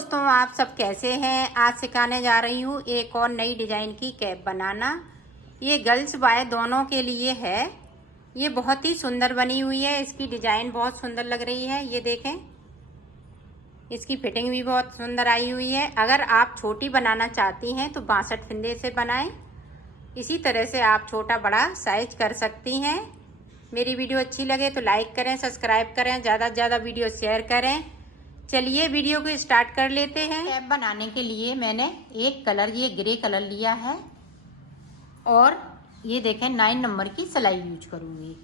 दोस्तों, आप सब कैसे हैं। आज सिखाने जा रही हूँ एक और नई डिज़ाइन की कैप बनाना। ये गर्ल्स बॉय दोनों के लिए है। ये बहुत ही सुंदर बनी हुई है। इसकी डिज़ाइन बहुत सुंदर लग रही है। ये देखें, इसकी फिटिंग भी बहुत सुंदर आई हुई है। अगर आप छोटी बनाना चाहती हैं तो 62 फंदे से बनाएं। इसी तरह से आप छोटा बड़ा साइज कर सकती हैं। मेरी वीडियो अच्छी लगे तो लाइक करें, सब्सक्राइब करें, ज़्यादा से ज़्यादा वीडियो शेयर करें। चलिए वीडियो को स्टार्ट कर लेते हैं। कैप बनाने के लिए मैंने एक कलर, ये ग्रे कलर लिया है और ये देखें 9 नंबर की सिलाई यूज करूँगी।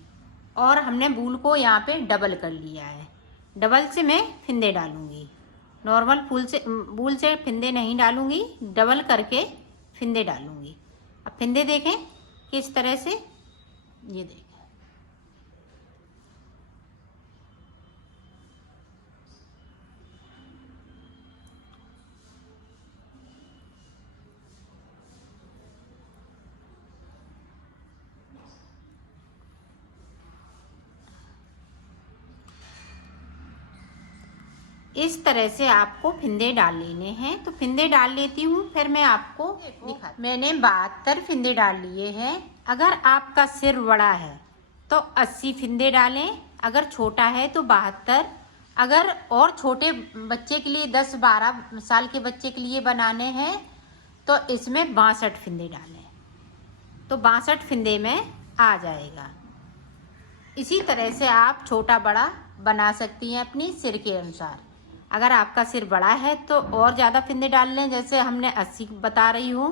और हमने बूल को यहाँ पे डबल कर लिया है। डबल से मैं फिंदे डालूँगी। नॉर्मल बूल से फिंदे नहीं डालूँगी, डबल करके फिंदे डालूँगी। अब फिंदे देखें किस तरह से, ये देखें। इस तरह से आपको फिंदे डाल लेने हैं। तो फिंदे डाल लेती हूँ, फिर मैं आपको दिखाती। मैंने 72 फिंदे डाल लिए हैं। अगर आपका सिर बड़ा है तो 80 फिंदे डालें, अगर छोटा है तो 72। अगर और छोटे बच्चे के लिए 10-12 साल के बच्चे के लिए बनाने हैं तो इसमें 62 फिंदे डालें, तो 62 फिंदे में आ जाएगा। इसी तरह से आप छोटा बड़ा बना सकती हैं अपनी सिर के अनुसार। अगर आपका सिर बड़ा है तो और ज़्यादा फिंदे डाल लें, जैसे हमने 80 बता रही हूँ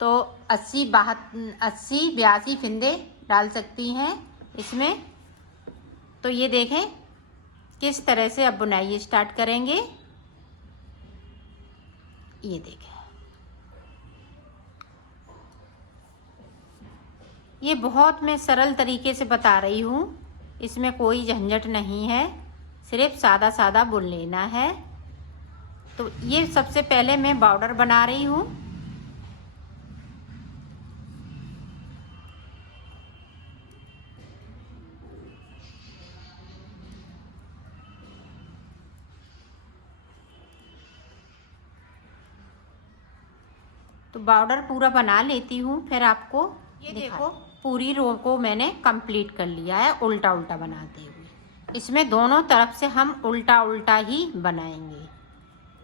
तो 80 82 फिंदे डाल सकती हैं इसमें। तो ये देखें किस तरह से अब बुनाई स्टार्ट करेंगे। ये देखें, ये बहुत मैं सरल तरीके से बता रही हूँ, इसमें कोई झंझट नहीं है, सिर्फ सादा सादा बुन लेना है। तो ये सबसे पहले मैं बॉर्डर बना रही हूँ। तो बॉर्डर पूरा बना लेती हूँ, फिर आपको ये देखो पूरी रो को मैंने कंप्लीट कर लिया है उल्टा उल्टा बनाते हुए। इसमें दोनों तरफ से हम उल्टा उल्टा ही बनाएंगे।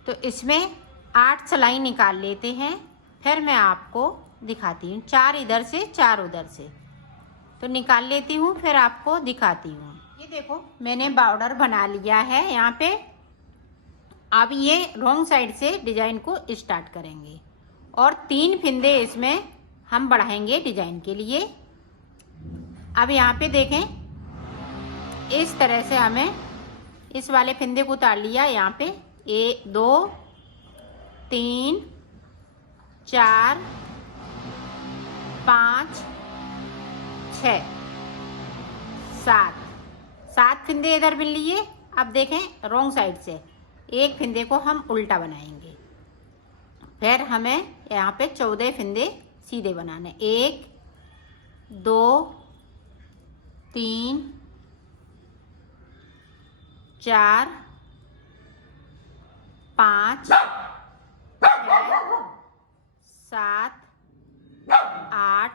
तो इसमें 8 सिलाई निकाल लेते हैं, फिर मैं आपको दिखाती हूँ। 4 इधर से 4 उधर से, तो निकाल लेती हूँ फिर आपको दिखाती हूँ। ये देखो मैंने बॉर्डर बना लिया है यहाँ पे। अब ये रॉन्ग साइड से डिजाइन को स्टार्ट करेंगे और 3 फिंदे इसमें हम बढ़ाएंगे डिजाइन के लिए। अब यहाँ पे देखें इस तरह से हमें इस वाले फिंदे को उतार लिया। यहाँ पे 1 2 3 4 5 6 7 फिंदे इधर मिल लिए। अब देखें रॉन्ग साइड से एक फिंदे को हम उल्टा बनाएंगे, फिर हमें यहाँ पे 14 फिंदे सीधे बनाने। 1 2 3 4 5 6 7 8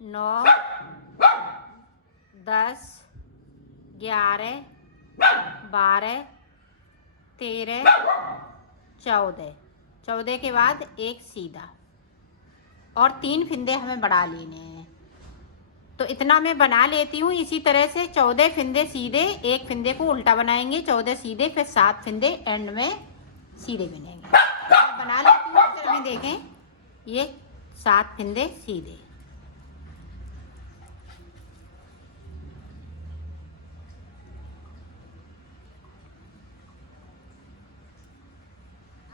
9 10 11 12 13 14 के बाद एक सीधा और 3 फिंदे हमें बढ़ा लेने हैं। तो इतना मैं बना लेती हूँ। इसी तरह से 14 फिंदे सीधे, एक फिंदे को उल्टा बनाएंगे, 14 सीधे, फिर 7 फिंदे एंड में सीधे बनेंगे। बना लेती हूँ, फिर हमें देखें ये 7 फिंदे सीधे।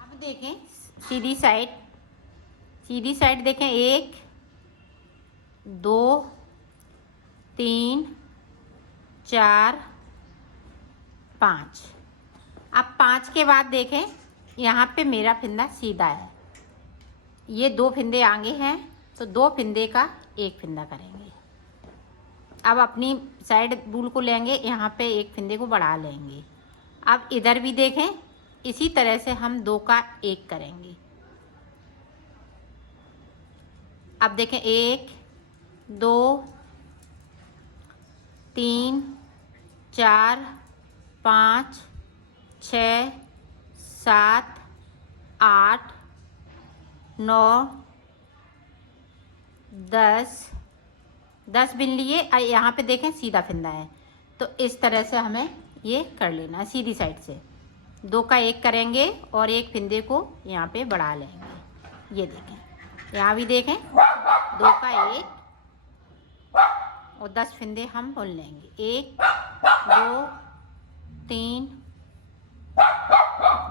अब देखें सीधी साइड देखें 1 2 3 4 5। अब 5 के बाद देखें यहाँ पे मेरा फिंदा सीधा है, ये 2 फिंदे आगे हैं तो 2 फिंदे का एक फिंदा करेंगे। अब अपनी साइड बूल को लेंगे, यहाँ पे एक फिंदे को बढ़ा लेंगे। अब इधर भी देखें इसी तरह से हम 2 का 1 करेंगे। अब देखें 1 2 3 4 5 6 7 8 9 10 बिन लिए। यहाँ पे देखें सीधा फिंदा है, तो इस तरह से हमें ये कर लेना है सीधी साइड से। 2 का 1 करेंगे और एक फिंदे को यहाँ पे बढ़ा लेंगे। ये देखें, यहाँ भी देखें 2 का 1 और 10 फिंदे हम बुन लेंगे। 1 2 3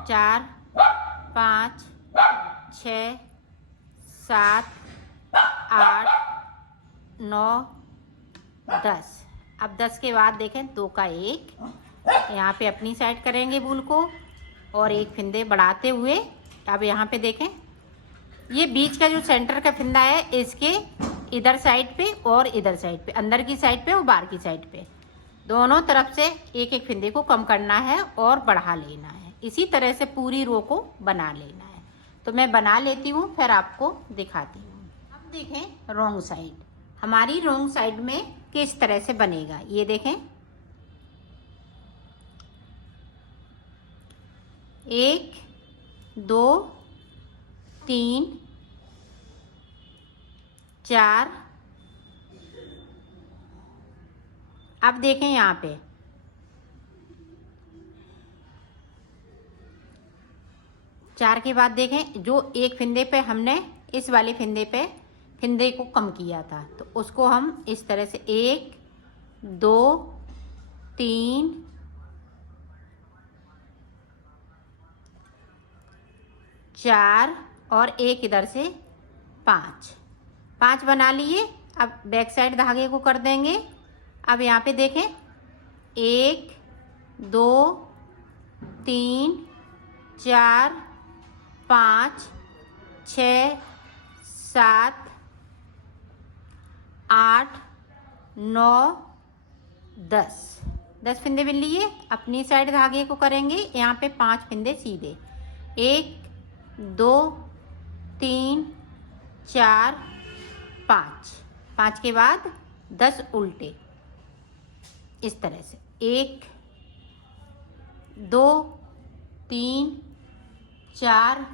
4 5 6 7 8 9 10। अब 10 के बाद देखें 2 का 1 यहाँ पे अपनी साइड करेंगे बूल को और एक फिंदे बढ़ाते हुए। अब यहाँ पे देखें ये बीच का जो सेंटर का फिंदा है इसके इधर साइड पे और इधर साइड पे, अंदर की साइड पे और बाहर की साइड पे, दोनों तरफ से एक एक फिंदे को कम करना है और बढ़ा लेना है। इसी तरह से पूरी रो को बना लेना है। तो मैं बना लेती हूँ फिर आपको दिखाती हूँ। अब देखें रॉन्ग साइड, हमारी रॉन्ग साइड में किस तरह से बनेगा। ये देखें 1 2 3 4। अब देखें यहाँ पे 4 के बाद देखें जो एक फिंदे पे हमने इस वाले फिंदे को कम किया था, तो उसको हम इस तरह से 1 2 3 4 और एक इधर से 5 बना लिए। अब बैक साइड धागे को कर देंगे। अब यहाँ पे देखें 1 2 3 4 5 6 7 8 9 10 फिंदे बिन लिए। अपनी साइड धागे को करेंगे यहाँ पे 5 फिंदे सीधे, 1 2 3 4 5 के बाद 10 उल्टे इस तरह से 1 2 3 4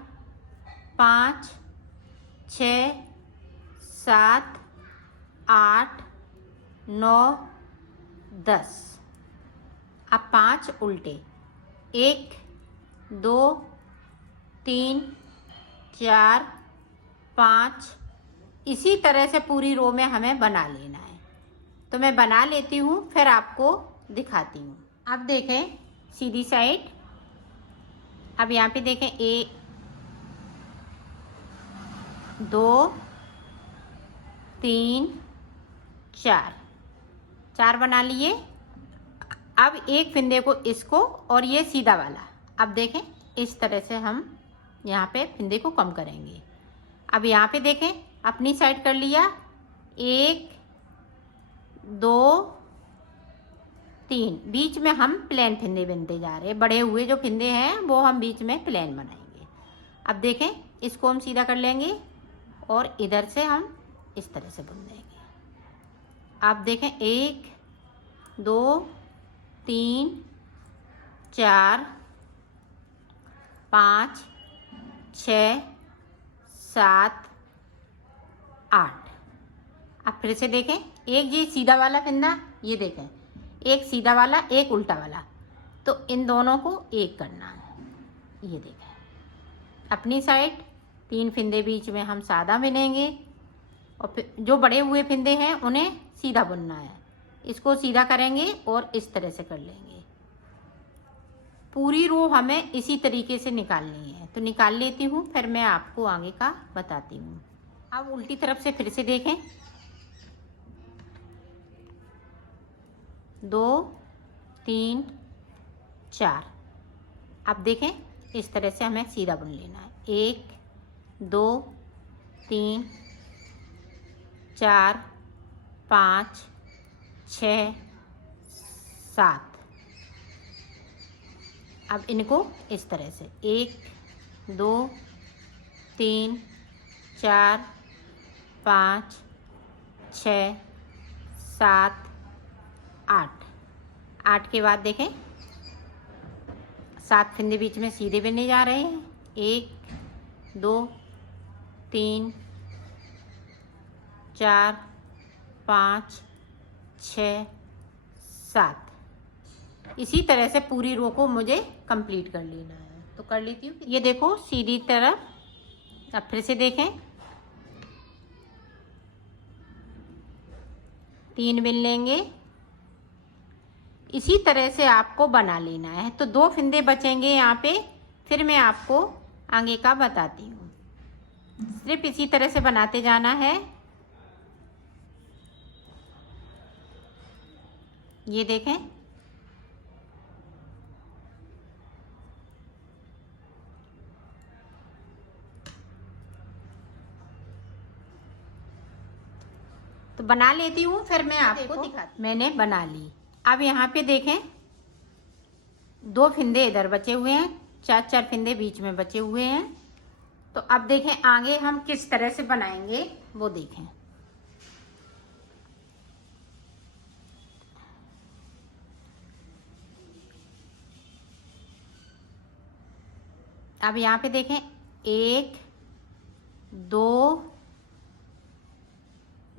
5 6 7 8 9 10। अब 5 उल्टे 1 2 3 4 5। इसी तरह से पूरी रो में हमें बना लेना है। तो मैं बना लेती हूँ फिर आपको दिखाती हूँ। अब देखें सीधी साइड। अब यहाँ पे देखें 1 2 3 4 बना लिए। अब एक फिंदे को इसको और ये सीधा वाला, अब देखें इस तरह से हम यहाँ पे फिंदे को कम करेंगे। अब यहाँ पे देखें अपनी साइड कर लिया, 1 2 3। बीच में हम प्लेन फिंदे बनते जा रहे हैं, बढ़े हुए जो फिंदे हैं वो हम बीच में प्लेन बनाएंगे। अब देखें इसको हम सीधा कर लेंगे और इधर से हम इस तरह से बुन देंगे। आप देखें 1 2 3 4 5 6 7 8। अब फिर से देखें एक ये सीधा वाला फिंदा, ये देखें एक सीधा वाला एक उल्टा वाला, तो इन दोनों को एक करना है। ये देखें अपनी साइड 3 फिंदे बीच में हम सादा बुनेंगे और फिर जो बड़े हुए फिंदे हैं उन्हें सीधा बुनना है। इसको सीधा करेंगे और इस तरह से कर लेंगे। पूरी रो हमें इसी तरीके से निकालनी है। तो निकाल लेती हूँ फिर मैं आपको आगे का बताती हूँ। अब उल्टी तरफ से फिर से देखें 2 3 4। अब देखें इस तरह से हमें सीधा बुन लेना है। 1 2 3 4 5 6 7 अब इनको इस तरह से 1 2 3 4 5 6 7 8 8 के बाद देखें 7 फंदे बीच में सीधे बिनने जा रहे हैं। 1 2 3 4 5 6 7। इसी तरह से पूरी रो को मुझे कंप्लीट कर लेना है, तो कर लेती हूँ। ये देखो सीधी तरफ, अब फिर से देखें 3 बिन लेंगे। इसी तरह से आपको बना लेना है। तो 2 फंदे बचेंगे यहाँ पे, फिर मैं आपको आगे का बताती हूँ। सिर्फ इसी तरह से बनाते जाना है। ये देखें तो बना लेती हूँ, फिर मैं आपको दिखाती। मैंने बना ली। अब यहाँ पे देखें 2 फंदे इधर बचे हुए हैं, 4 फंदे बीच में बचे हुए हैं। तो अब देखें आगे हम किस तरह से बनाएंगे वो देखें। अब यहाँ पे देखें 1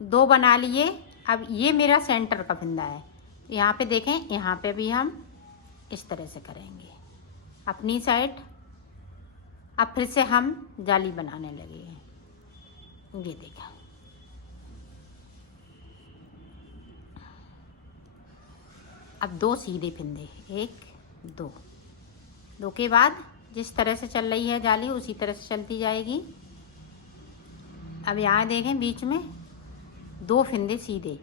2 बना लिए। अब ये मेरा सेंटर का फंदा है। यहाँ पे देखें, यहाँ पे भी हम इस तरह से करेंगे अपनी साइड। अब फिर से हम जाली बनाने लगे हैं। ये देखें अब 2 सीधे फंदे, 1 2 के बाद जिस तरह से चल रही है जाली उसी तरह से चलती जाएगी। अब यहाँ देखें बीच में 2 फंदे सीधे,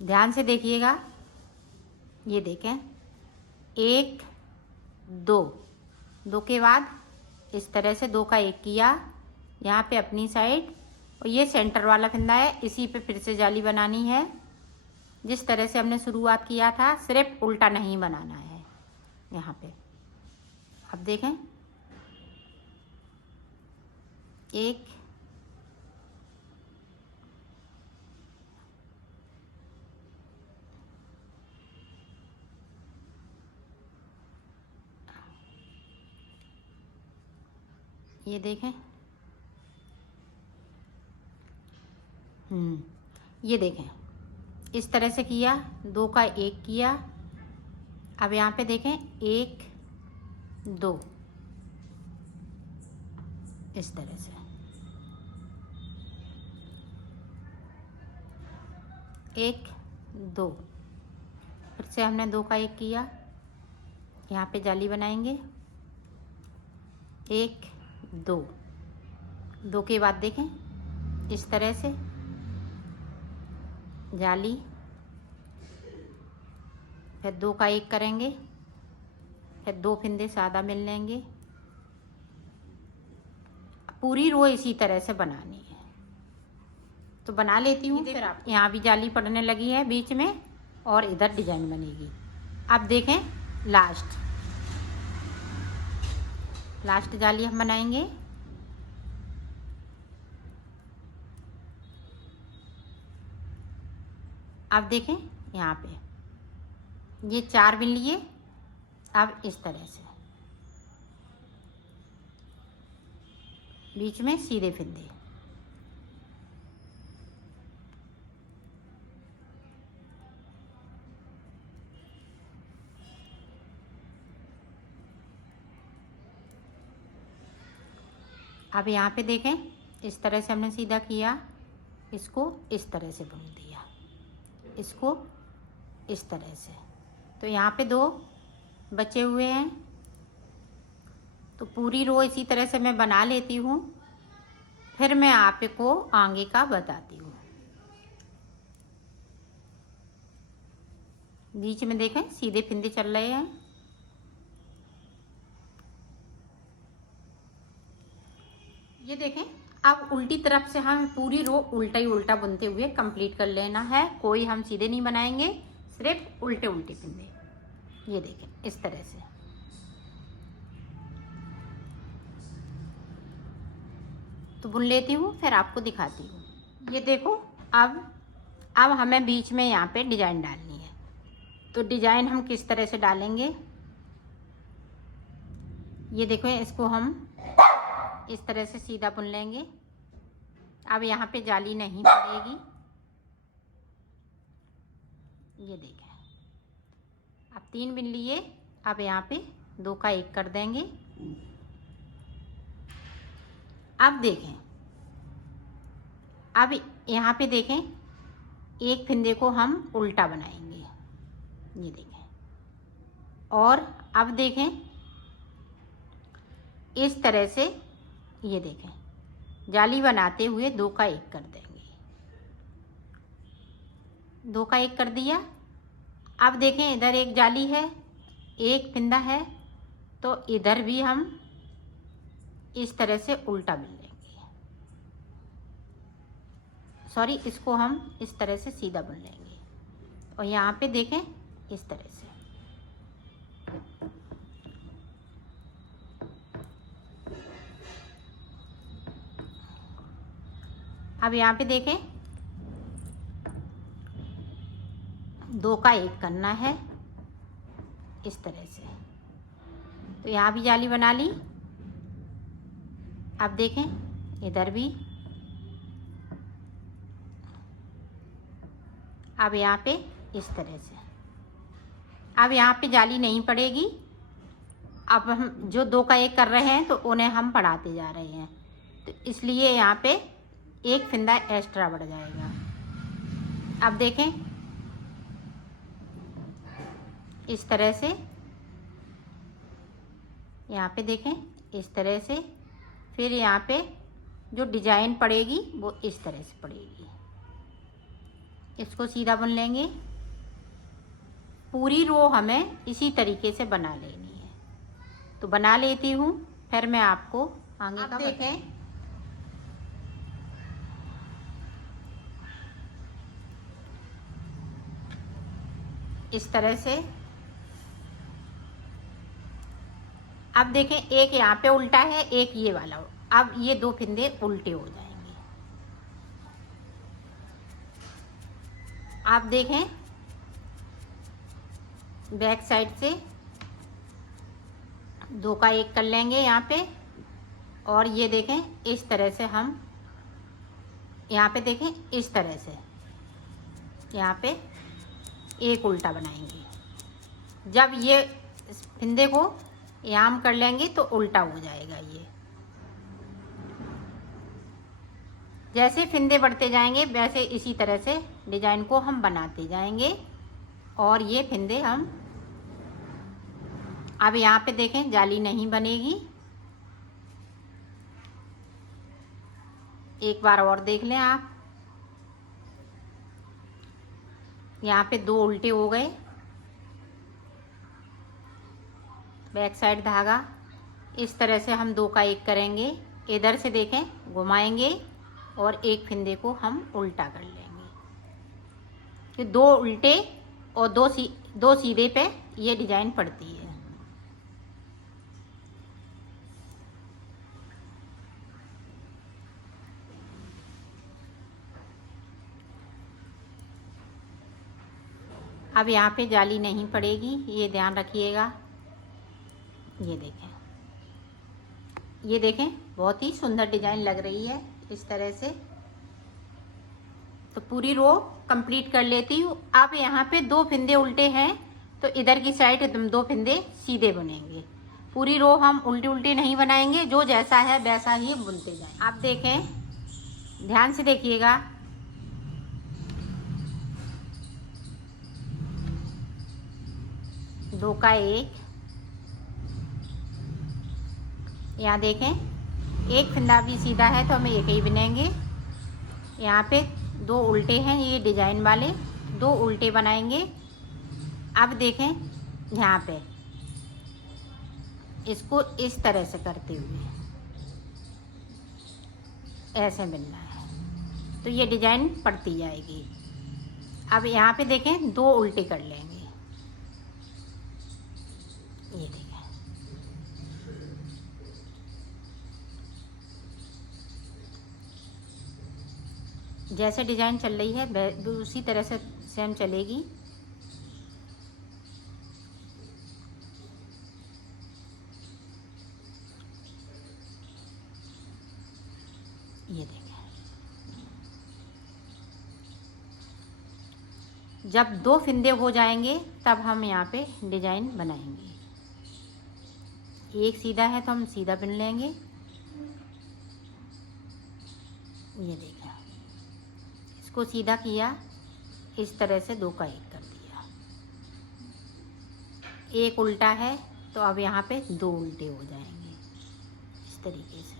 ध्यान से देखिएगा। ये देखें 1 2 के बाद इस तरह से 2 का 1 किया यहाँ पे अपनी साइड, और ये सेंटर वाला फंदा है, इसी पे फिर से जाली बनानी है जिस तरह से हमने शुरुआत किया था, सिर्फ उल्टा नहीं बनाना है यहाँ पे। अब देखें 1 ये देखें, ये देखें इस तरह से किया, 2 का 1 किया। अब यहाँ पे देखें 1 2 इस तरह से, 1 2 फिर से हमने 2 का 1 किया, यहाँ पे जाली बनाएंगे 1 2 के बाद देखें इस तरह से जाली, फिर 2 का 1 करेंगे, फिर 2 फंदे सादा मिल लेंगे। पूरी रो इसी तरह से बनानी है, तो बना लेती हूँ। फिर आप यहाँ भी जाली पड़ने लगी है बीच में, और इधर डिजाइन बनेगी। अब देखें लास्ट जाली हम बनाएंगे। अब देखें यहाँ पे ये 4 बिन लिए। अब इस तरह से बीच में सीधे फंदे, अब यहाँ पे देखें इस तरह से हमने सीधा किया, इसको इस तरह से बुन दिया, इसको इस तरह से। तो यहाँ पे 2 बचे हुए हैं, तो पूरी रो इसी तरह से मैं बना लेती हूँ, फिर मैं आपको आगे का बताती हूँ। बीच में देखें सीधे फंदे चल रहे हैं। ये देखें अब उल्टी तरफ से हम पूरी रो उल्टा ही उल्टा बुनते हुए कंप्लीट कर लेना है, कोई हम सीधे नहीं बनाएंगे। सिर्फ उल्टे उल्टे फिंदे, ये देखें इस तरह से। तो बुन लेती हूँ, फिर आपको दिखाती हूँ। ये देखो, अब हमें बीच में यहाँ पे डिजाइन डालनी है। तो डिजाइन हम किस तरह से डालेंगे, ये देखो, इसको हम इस तरह से सीधा बुन लेंगे। अब यहाँ पे जाली नहीं पड़ेगी, ये देखें। अब 3 बिन लिए, अब यहाँ पे 2 का 1 कर देंगे। अब देखें, अब यहाँ पे देखें, एक फिंदे को हम उल्टा बनाएंगे, ये देखें। और अब देखें इस तरह से, ये देखें, जाली बनाते हुए 2 का 1 कर देंगे। 2 का 1 कर दिया। अब देखें, इधर एक जाली है, एक फिंदा है, तो इधर भी हम इस तरह से उल्टा बुन लेंगे। सॉरी, इसको हम इस तरह से सीधा बुन लेंगे। और यहाँ पे देखें इस तरह से। अब यहाँ पे देखें, 2 का 1 करना है इस तरह से। तो यहाँ भी जाली बना ली। अब देखें, इधर भी। अब यहाँ पे इस तरह से। अब यहाँ पे जाली नहीं पड़ेगी। अब हम जो 2 का 1 कर रहे हैं, तो उन्हें हम बढ़ाते जा रहे हैं, तो इसलिए यहाँ पे एक फिंदा एक्स्ट्रा बढ़ जाएगा। अब देखें इस तरह से, यहाँ पे देखें इस तरह से। फिर यहाँ पे जो डिजाइन पड़ेगी वो इस तरह से पड़ेगी। इसको सीधा बुन लेंगे। पूरी रो हमें इसी तरीके से बना लेनी है। तो बना लेती हूँ, फिर मैं आपको आगे का देखें। इस तरह से। अब देखें, एक यहाँ पे उल्टा है, एक ये वाला। अब ये 2 फिंदे उल्टे हो जाएंगे। आप देखें, बैक साइड से 2 का 1 कर लेंगे यहाँ पे। और ये देखें इस तरह से हम यहाँ पे देखें इस तरह से यहाँ पे एक उल्टा बनाएंगे। जब ये फिंदे को याम कर लेंगे तो उल्टा हो जाएगा। ये जैसे फिंदे बढ़ते जाएंगे, वैसे इसी तरह से डिजाइन को हम बनाते जाएंगे। और ये फिंदे हम अब यहाँ पे देखें, जाली नहीं बनेगी। एक बार और देख लें आप। यहाँ पे 2 उल्टे हो गए। बैक साइड धागा इस तरह से हम 2 का 1 करेंगे। इधर से देखें, घुमाएंगे और एक फिंदे को हम उल्टा कर लेंगे। कि 2 उल्टे और 2 सीधे पे ये डिजाइन पड़ती है। अब यहाँ पे जाली नहीं पड़ेगी, ये ध्यान रखिएगा। ये देखें, बहुत ही सुंदर डिजाइन लग रही है इस तरह से। तो पूरी रो कंप्लीट कर लेती हूँ। अब यहाँ पे 2 फिंदे उल्टे हैं, तो इधर की साइड 2 फिंदे सीधे बुनेंगे। पूरी रो हम उल्टी उल्टी नहीं बनाएंगे, जो जैसा है वैसा ही बुनते जाएं। आप देखें, ध्यान से देखिएगा। दो का 1, यहाँ देखें एक फिंदा भी सीधा है तो हम एक ही बुनेंगे। यहाँ पे 2 उल्टे हैं, ये डिजाइन वाले 2 उल्टे बनाएंगे। अब देखें यहाँ पे इसको इस तरह से करते हुए ऐसे बुनना है, तो ये डिजाइन पड़ती जाएगी। अब यहाँ पे देखें 2 उल्टे कर लेंगे। ये देखें, जैसे डिजाइन चल रही है उसी तरह से सेम चलेगी। ये देखें, जब 2 फिंदे हो जाएंगे तब हम यहाँ पे डिजाइन बनाएंगे। एक सीधा है तो हम सीधा बिन लेंगे। ये देखें, इसको सीधा किया, इस तरह से 2 का 1 कर दिया। एक उल्टा है तो अब यहाँ पे 2 उल्टे हो जाएंगे इस तरीके से।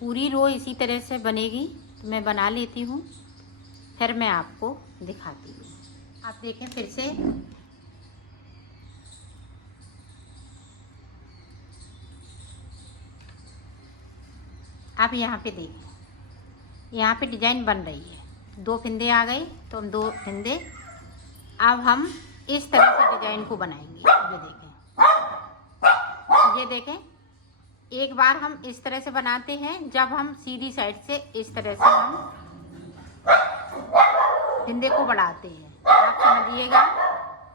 पूरी रो इसी तरह से बनेगी, तो मैं बना लेती हूँ, फिर मैं आपको दिखाती हूँ। आप देखें फिर से, आप यहाँ पे देखें, यहाँ पे डिजाइन बन रही है। 2 फिंदे आ गए तो हम 2 फिंदे, अब हम इस तरह से डिजाइन को बनाएंगे। ये देखें, एक बार हम इस तरह से बनाते हैं, जब हम सीधी साइड से इस तरह से हम फिंदे को बढ़ाते हैं। आप समझिएगा,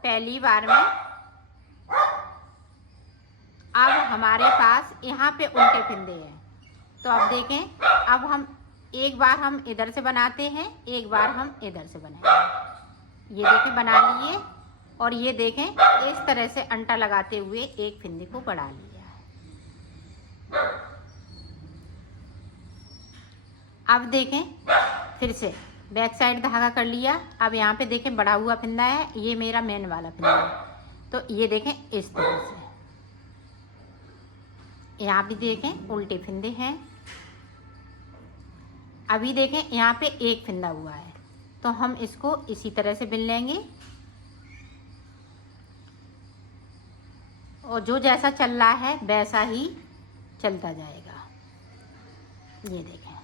पहली बार में अब हमारे पास यहाँ पे उल्टे फिंदे हैं, तो अब देखें, अब हम एक बार हम इधर से बनाते हैं, एक बार हम इधर से बनाएंगे। ये देखें, बना लिए, और ये देखें इस तरह से अंटा लगाते हुए एक फिंदे को बढ़ा लिया है। अब देखें फिर से बैक साइड धागा कर लिया। अब यहाँ पे देखें बढ़ा हुआ फिंदा है, ये मेरा मेन वाला फिंदा है, तो ये देखें इस तरह से। यहाँ भी देखें उल्टे फिंदे हैं। अभी देखें यहाँ पे एक फिंदा हुआ है, तो हम इसको इसी तरह से बिन लेंगे, और जो जैसा चल रहा है वैसा ही चलता जाएगा। ये देखें,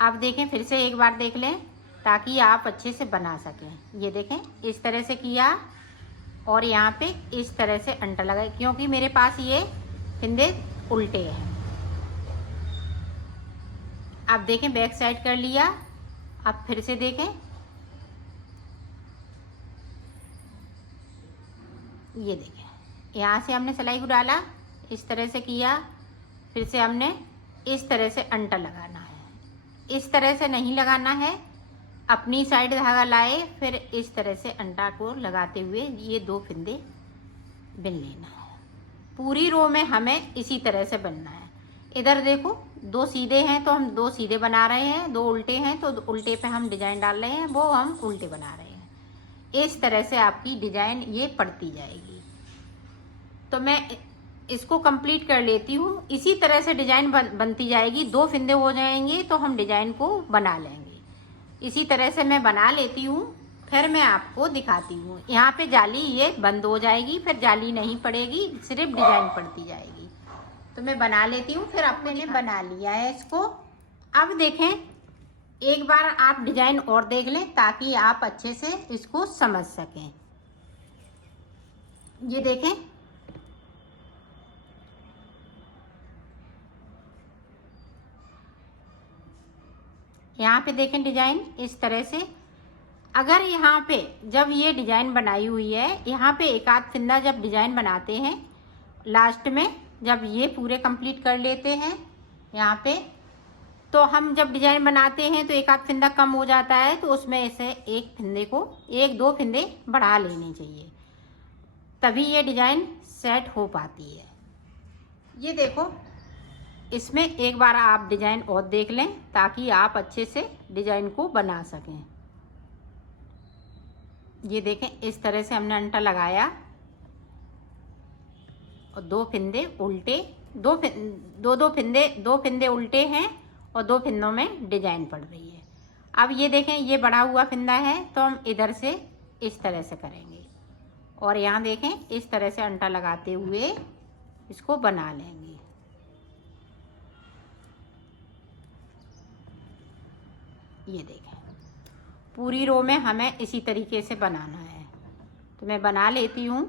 अब देखें फिर से एक बार देख लें ताकि आप अच्छे से बना सकें। ये देखें, इस तरह से किया और यहाँ पे इस तरह से अंटा लगाए, क्योंकि मेरे पास ये फिंदे उल्टे हैं। अब देखें बैक साइड कर लिया। अब फिर से देखें, ये देखें, यहाँ से हमने सिलाई को डाला, इस तरह से किया, फिर से हमने इस तरह से अंटा लगाना है। इस तरह से नहीं लगाना है, अपनी साइड धागा लाए, फिर इस तरह से अंटा को लगाते हुए ये 2 फिंदे बिन लेना है। पूरी रो में हमें इसी तरह से बनना है। इधर देखो 2 सीधे हैं तो हम 2 सीधे बना रहे हैं, 2 उल्टे हैं तो उल्टे पे हम डिजाइन डाल रहे हैं, वो हम उल्टे बना रहे हैं। इस तरह से आपकी डिजाइन ये पड़ती जाएगी। तो मैं इसको कंप्लीट कर लेती हूँ। इसी तरह से डिजाइन बनती जाएगी। 2 फिंदे हो जाएंगे तो हम डिजाइन को बना लेंगे। इसी तरह से मैं बना लेती हूँ, फिर मैं आपको दिखाती हूँ। यहाँ पे जाली ये बंद हो जाएगी, फिर जाली नहीं पड़ेगी, सिर्फ डिजाइन पड़ती जाएगी। तो मैं बना लेती हूँ, फिर आपने बना लिया है इसको। अब देखें, एक बार आप डिजाइन और देख लें ताकि आप अच्छे से इसको समझ सकें। ये देखें, यहाँ पे देखें डिजाइन इस तरह से। अगर यहाँ पे जब ये डिजाइन बनाई हुई है, यहाँ पे एक आध फिंदा जब डिजाइन बनाते हैं लास्ट में, जब ये पूरे कंप्लीट कर लेते हैं यहाँ पे, तो हम जब डिजाइन बनाते हैं तो एक आध फिंदा कम हो जाता है, तो उसमें से एक फिंदे को 1-2 फिंदे बढ़ा लेने चाहिए, तभी ये डिजाइन सेट हो पाती है। ये देखो, इसमें एक बार आप डिजाइन और देख लें ताकि आप अच्छे से डिजाइन को बना सकें। ये देखें, इस तरह से हमने अंटा लगाया और 2 फिंदे उल्टे, 2 फिंदे उल्टे हैं और 2 फिंदों में डिजाइन पड़ रही है। अब ये देखें, ये बढ़ा हुआ फिंदा है तो हम इधर से इस तरह से करेंगे और यहाँ देखें इस तरह से अंटा लगाते हुए इसको बना लेंगे। ये देखें पूरी रो में हमें इसी तरीके से बनाना है। तो मैं बना लेती हूँ,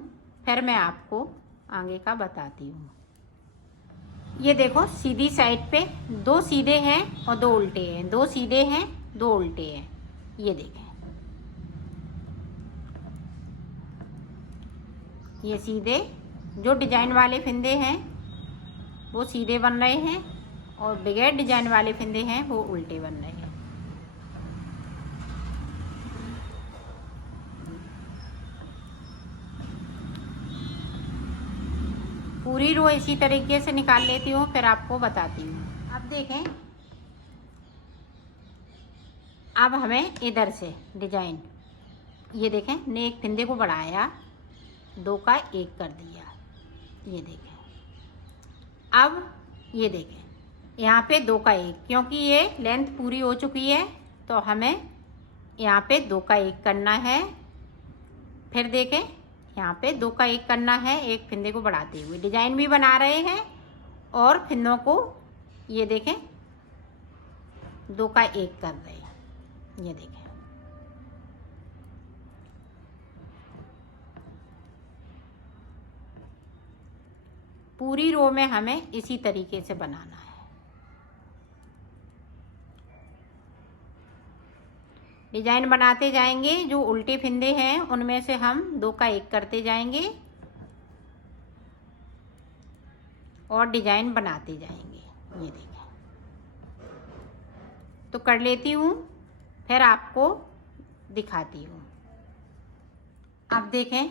फिर मैं आपको आगे का बताती हूँ। ये देखो सीधी साइड पे 2 सीधे हैं और 2 उल्टे हैं, 2 सीधे हैं 2 उल्टे हैं। ये देखें ये सीधे जो डिजाइन वाले फिंदे हैं वो सीधे बन रहे हैं और बगैर डिजाइन वाले फिंदे हैं वो उल्टे बन रहे हैं। पूरी रो इसी तरीके से निकाल लेती हूँ, फिर आपको बताती हूँ। अब देखें अब हमें इधर से डिजाइन, ये देखें ने एक फिंदे को बढ़ाया, 2 का 1 कर दिया। ये देखें अब ये देखें यहाँ पे 2 का 1, क्योंकि ये लेंथ पूरी हो चुकी है तो हमें यहाँ पे 2 का 1 करना है। फिर देखें यहाँ पे 2 का 1 करना है, एक फिंदे को बढ़ाते हुए डिजाइन भी बना रहे हैं और फिंदों को ये देखें 2 का 1 कर रहे हैं। ये देखें पूरी रो में हमें इसी तरीके से बनाना है। डिजाइन बनाते जाएंगे, जो उल्टे फिंदे हैं उनमें से हम 2 का 1 करते जाएंगे और डिजाइन बनाते जाएंगे। ये देखें तो कर लेती हूँ, फिर आपको दिखाती हूँ। अब देखें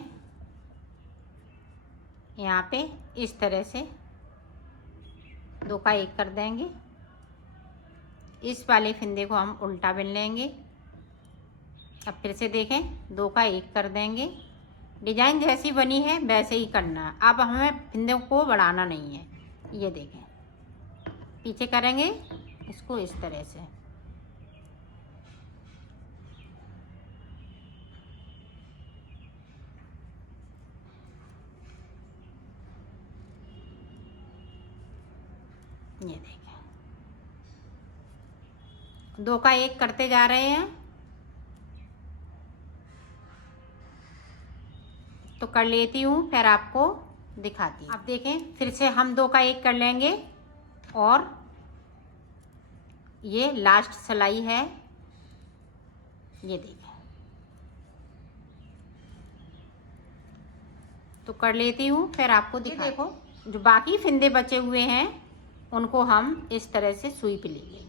यहाँ पे इस तरह से 2 का 1 कर देंगे, इस वाले फिंदे को हम उल्टा बिन लेंगे। अब फिर से देखें 2 का 1 कर देंगे, डिजाइन जैसी बनी है वैसे ही करना है। अब हमें फिंदों को बढ़ाना नहीं है। ये देखें पीछे करेंगे इसको इस तरह से। ये देखें 2 का 1 करते जा रहे हैं तो कर लेती हूँ, फिर आपको दिखाती हूँ। अब देखें फिर से हम 2 का 1 कर लेंगे और ये लास्ट सिलाई है। ये देखें तो कर लेती हूँ, फिर आपको दिखा। देखो जो बाकी फिंदे बचे हुए हैं उनको हम इस तरह से सुई पे ले लेंगे।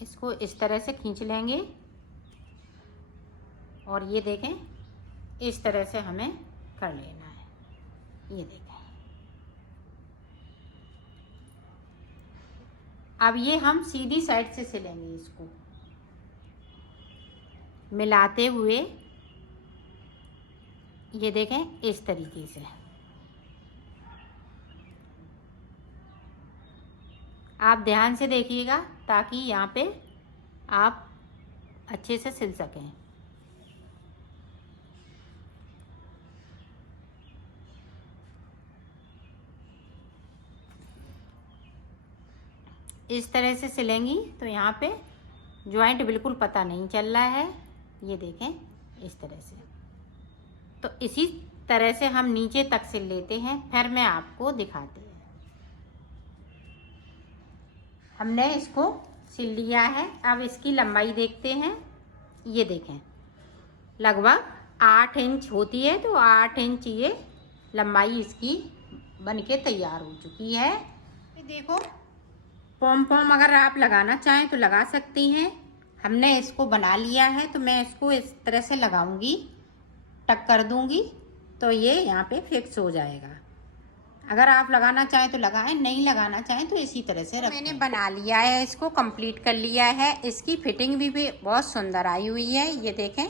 इसको इस तरह से खींच लेंगे और ये देखें इस तरह से हमें कर लेना है। ये देखें अब ये हम सीधी साइड से सिलेंगे, इसको मिलाते हुए। ये देखें इस तरीके से आप ध्यान से देखिएगा ताकि यहाँ पे आप अच्छे से सिल सकें। इस तरह से सिलेंगी तो यहाँ पे जॉइंट बिल्कुल पता नहीं चल रहा है। ये देखें इस तरह से। तो इसी तरह से हम नीचे तक सिल लेते हैं, फिर मैं आपको दिखाती हूँ। हमने इसको सिल लिया है, अब इसकी लंबाई देखते हैं। ये देखें लगभग 8 इंच होती है, तो 8 इंच ये लंबाई इसकी बनके तैयार हो चुकी है। देखो पॉम पॉम अगर आप लगाना चाहें तो लगा सकती हैं। हमने इसको बना लिया है तो मैं इसको इस तरह से लगाऊंगी, टक कर दूंगी तो ये यहाँ पे फिक्स हो जाएगा। अगर आप लगाना चाहें तो लगाएं, नहीं लगाना चाहें तो इसी तरह से रखें। मैंने बना लिया है, इसको कंप्लीट कर लिया है। इसकी फिटिंग भी बहुत सुंदर आई हुई है। ये देखें